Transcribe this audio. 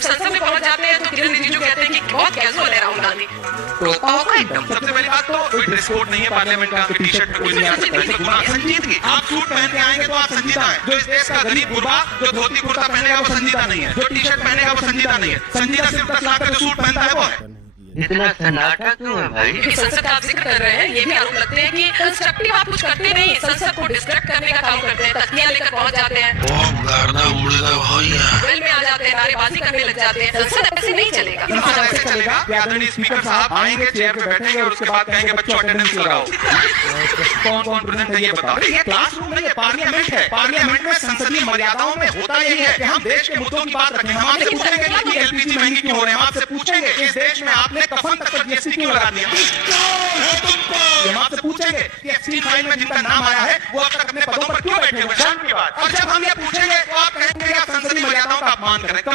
जब संसद में पहुंच जाते हैं तो किरण रिजिजू कहते हैं कि बहुत कैजुअल है राहुल गांधी। टोपा होगा एकदम। सबसे पहली बात तो कोई ड्रेस कोड नहीं है पार्लियामेंट का, टी शर्ट में कोई नहीं आ सकता। संजीदगी, आप सूट पहन के आएंगे तो आप संजीदा है। जो इस देश का गरीब गुरबा जो धोती कुर्ता पहनेगा वो संजीदा नहीं है, जो टी शर्ट पहनेगा वो संजीदा नहीं है। संजीदा सिर्फ 10 लाख का जो सूट पहनता है वो है। इतना सन्नाटा क्यों है भाई? संसद का आप जिक्र कर रहे हैं, ये भी आरोप लगते हैं कि कंस्ट्रक्टिव आप कुछ करते नहीं, संसद को डिस्ट्रैक्ट करने का काम करते हैं, तख्तियां लेकर पहुंच जाते हैं, वेल में आ जाते हैं, नारेबाजी करने लग जाते हैं। संसद ऐसे नहीं चलेगा। संसद ऐसे चलेगा कि आदरणीय स्पीकर साहब आएंगे, चेयर पे बैठेंगे और उसके बाद कहेंगे बच्चों अटेंडेंस लगाओ। कौन कौन प्रेजेंट है ये बताओ। ये क्लासरूम नहीं है, पार्लियामेंट है। पार्लियामेंट में संसदीय मर्यादाओं में होता यही है कि हम देश के मुद्दों की बात रखें। हम आपसे पूछेंगे कि एलपीजी महंगी क्यों हो रहे हैं, हम आपसे पूछेंगे कि इस देश में आपने कफन तक पर जीएसटी क्यों लगा दिया, हम आपसे पूछेंगे कि एक्सचेंज फाइल में जिनका नाम आया है वो अब तक अपने पदों पर क्यों बैठे हुए हैं। और जब हम ये पूछेंगे तो आप कहेंगे आप संसदीय मर्यादाओं का अपमान करें।